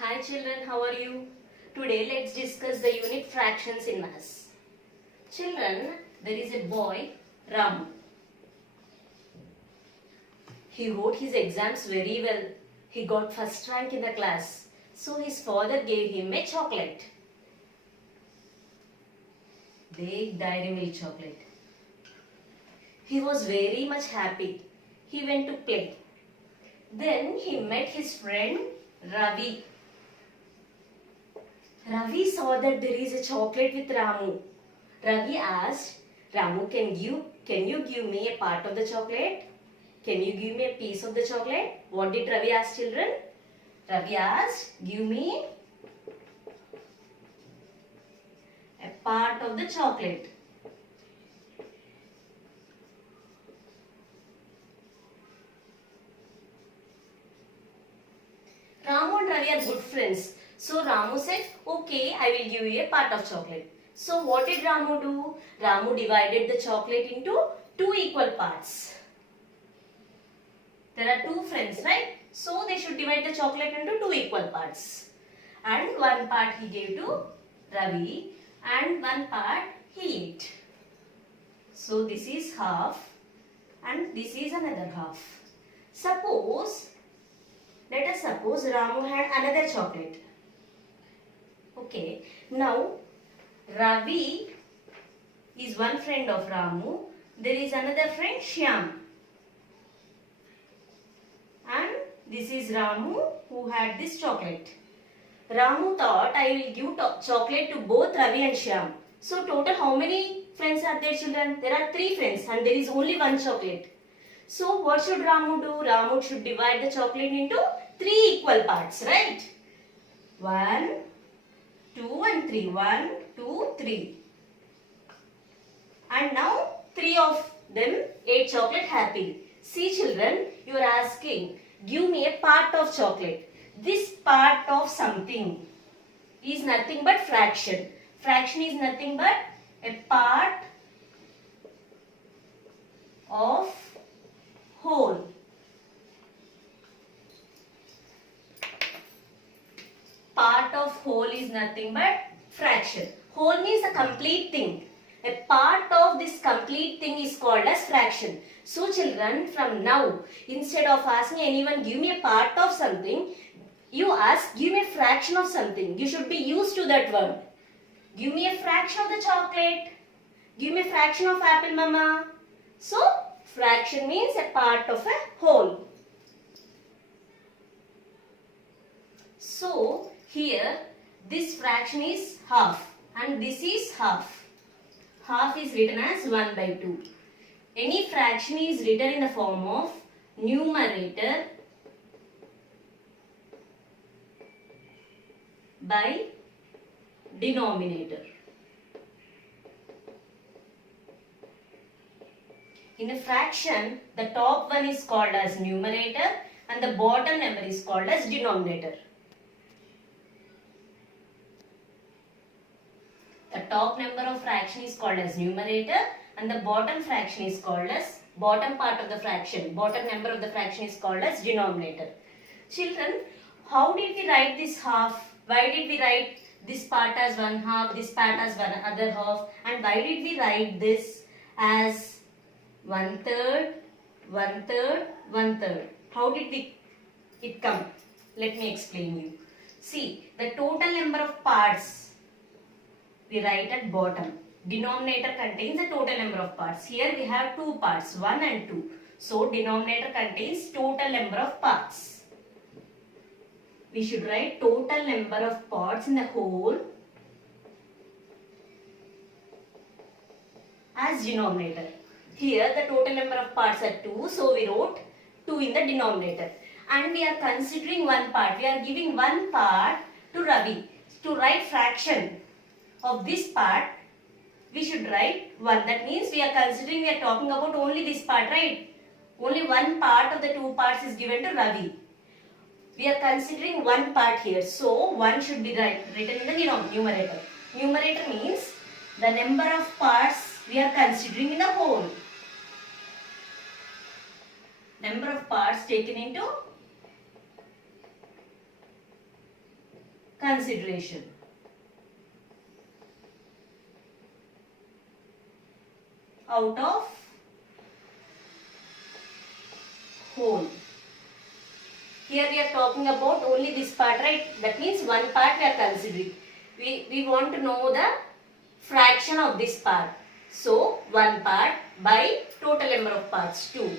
Hi children, how are you? Today let's discuss the unit fractions in maths. Children, there is a boy, Ramu. He wrote his exams very well. He got first rank in the class. So his father gave him a chocolate. Big dairy milk chocolate. He was very much happy. He went to play. Then he met his friend Ravi. Ravi saw that there is a chocolate with Ramu. Ravi asked, Ramu, can you give me a part of the chocolate? Can you give me a piece of the chocolate? What did Ravi ask, children? Ravi asked, give me a part of the chocolate. Ramu and Ravi are good friends. So Ramu said, okay, I will give you a part of chocolate. So what did Ramu do? Ramu divided the chocolate into two equal parts. There are two friends, right? So they should divide the chocolate into two equal parts. And one part he gave to Ravi and one part he ate. So this is half and this is another half. Let us suppose Ramu had another chocolate. Okay, now Ravi is one friend of Ramu. There is another friend Shyam. And this is Ramu who had this chocolate. Ramu thought, I will give chocolate to both Ravi and Shyam. So total how many friends are there, children? There are three friends and there is only one chocolate. So what should Ramu do? Ramu should divide the chocolate into three equal parts, right? 1, 2 and 3. 1, 2, 3. And now three of them ate chocolate happily. See children, you are asking, give me a part of chocolate. This part of something is nothing but fraction. Fraction is nothing but a part of whole. Part of whole is nothing but fraction. Whole means a complete thing. A part of this complete thing is called as fraction. So children, from now, instead of asking anyone, give me a part of something, you ask, give me a fraction of something. You should be used to that word. Give me a fraction of the chocolate. Give me a fraction of apple, mama. So, fraction means a part of a whole. So, here, this fraction is half and this is half. Half is written as 1 by 2. Any fraction is written in the form of numerator by denominator. In a fraction, the top one is called as numerator and the bottom number is called as denominator. The top number of fraction is called as numerator and the bottom fraction is called as bottom part of the fraction. Bottom number of the fraction is called as denominator. Children, how did we write this half? Why did we write this part as one half, this part as one other half, and why did we write this as 1/3, 1/3, 1/3? How did it come? Let me explain you. See, the total number of parts we write at bottom. Denominator contains the total number of parts. Here we have two parts, 1 and 2. So denominator contains total number of parts. We should write total number of parts in the whole as denominator. Here the total number of parts are 2. So we wrote 2 in the denominator. And we are considering one part. We are giving one part to Ravi. To write fraction of this part, we should write 1. That means we are talking about only this part, right? Only one part of the two parts is given to Ravi. We are considering one part here. So 1 should be written in the numerator. Numerator means the number of parts we are considering in the whole. Number of parts taken into consideration. Out of whole. Here we are talking about only this part, right? That means one part we are considering. We want to know the fraction of this part. So, one part by total number of parts, 2.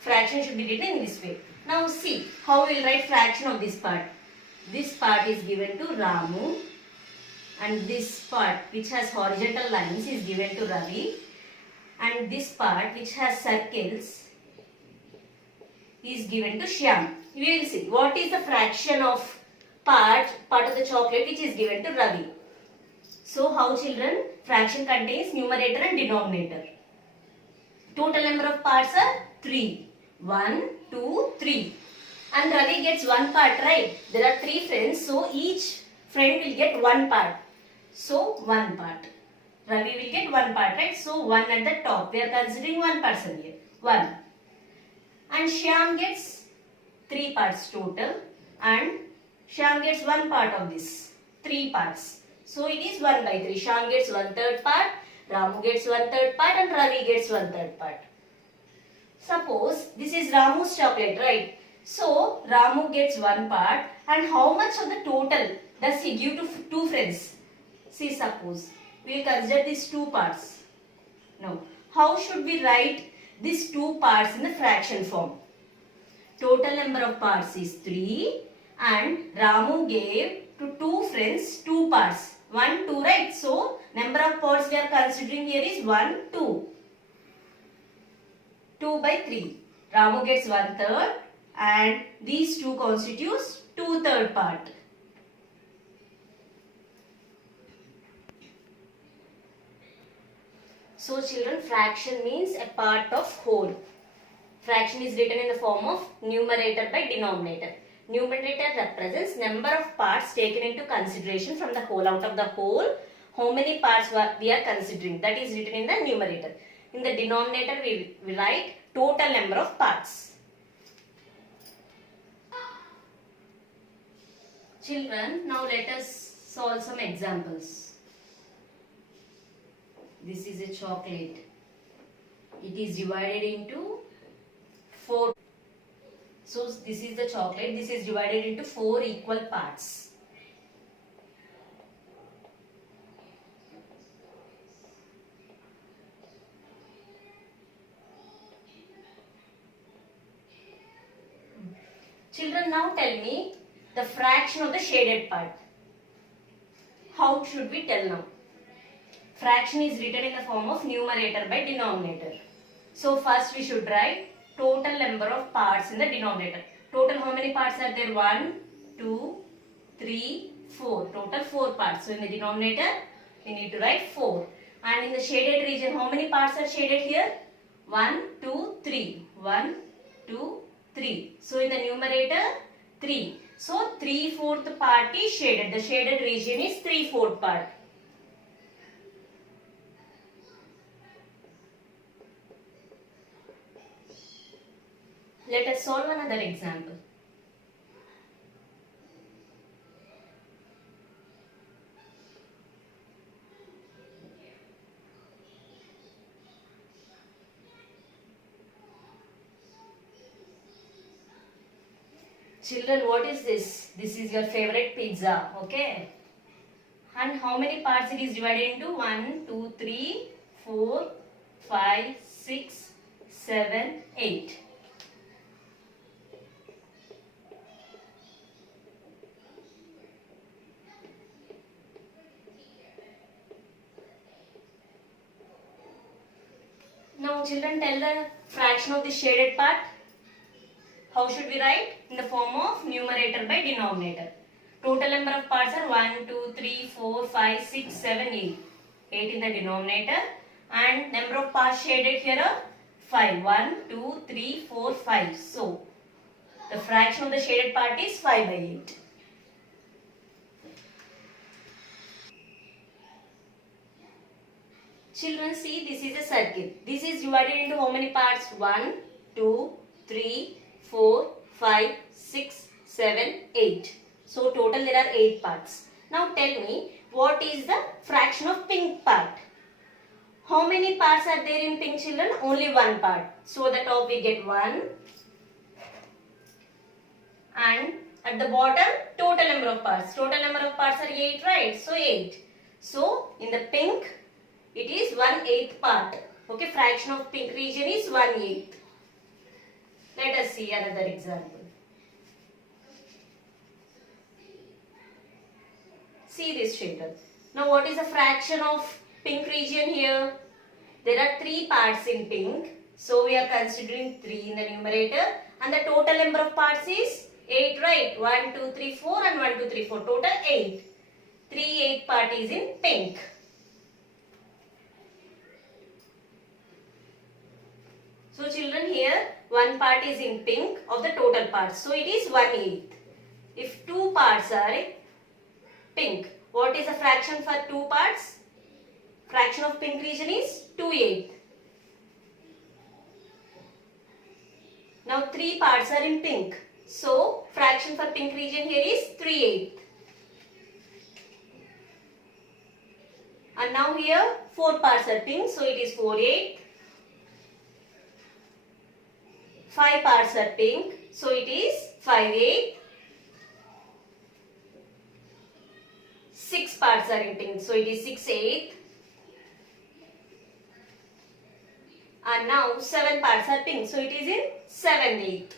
Fraction should be written in this way. Now see how we will write fraction of this part. This part is given to Ramu and this part which has horizontal lines is given to Ravi, and this part which has circles is given to Shyam. We will see what is the fraction of part of the chocolate which is given to Ravi. So how children? Fraction contains numerator and denominator. Total number of parts are 3. 1, 2, 3. And Ravi gets one part, right? There are 3 friends, so each friend will get one part. So one part. Ravi will get one part, right? So 1 at the top. We are considering one person here. 1. And Shyam gets 3 parts total. And Shyam gets one part of this. 3 parts. So it is 1 by 3. Shyam gets 1/3 part. Ramu gets 1/3 part. And Ravi gets 1/3 part. Suppose this is Ramu's chocolate, right? So Ramu gets one part. And how much of the total does he give to 2 friends? See, suppose we will consider these 2 parts. Now, how should we write these 2 parts in the fraction form? Total number of parts is 3 and Ramu gave to 2 friends 2 parts. 1, 2, right? So, number of parts we are considering here is 1, 2. 2 by 3. Ramu gets 1/3 and these 2 constitutes 2/3 part. So children, fraction means a part of whole. Fraction is written in the form of numerator by denominator. Numerator represents number of parts taken into consideration from the whole. Out of the whole, how many parts we are considering, that is written in the numerator. In the denominator, we write total number of parts. Children, now let us solve some examples. This is a chocolate. It is divided into 4. So this is the chocolate. This is divided into 4 equal parts. Children, now tell me the fraction of the shaded part. How should we tell now? Fraction is written in the form of numerator by denominator. So first we should write total number of parts in the denominator. Total how many parts are there? 1, 2, 3, 4. Total 4 parts. So in the denominator we need to write 4. And in the shaded region, how many parts are shaded here? 1, 2, 3. 1, 2, 3. So in the numerator 3. So 3/4 part is shaded. The shaded region is 3/4 part. Let us solve another example. Children, what is this? This is your favorite pizza, okay? And how many parts it is divided into? 1, 2, 3, 4, 5, 6, 7, 8. Now children, tell the fraction of the shaded part. How should we write? In the form of numerator by denominator. Total number of parts are 1, 2, 3, 4, 5, 6, 7, 8. 8 in the denominator. And number of parts shaded here are 5. 1, 2, 3, 4, 5. So, the fraction of the shaded part is 5 by 8. Children, see, this is a circle. This is divided into how many parts? 1, 2, 3, 4, 5, 6, 7, 8. So total there are 8 parts. Now tell me, what is the fraction of pink part? How many parts are there in pink, children? Only one part. So at the top we get 1. And at the bottom, total number of parts. Total number of parts are 8, right? So 8. So in the pink, it is 1/8 part. Okay, fraction of pink region is 1/8. Let us see another example. See this, children. Now what is the fraction of pink region here? There are 3 parts in pink. So we are considering 3 in the numerator. And the total number of parts is 8, right? 1, 2, 3, 4 and 1, 2, 3, 4. Total 8. 3/8 part is in pink. So children, here one part is in pink of the total parts. So it is 1/8. If 2 parts are pink, what is the fraction for 2 parts? Fraction of pink region is 2/8. Now 3 parts are in pink. So fraction for pink region here is 3/8. And now here 4 parts are pink. So it is 4/8. 5 parts are pink. So it is 5/8. 6 parts are in pink. So it is 6/8. And now 7 parts are pink. So it is in 7/8.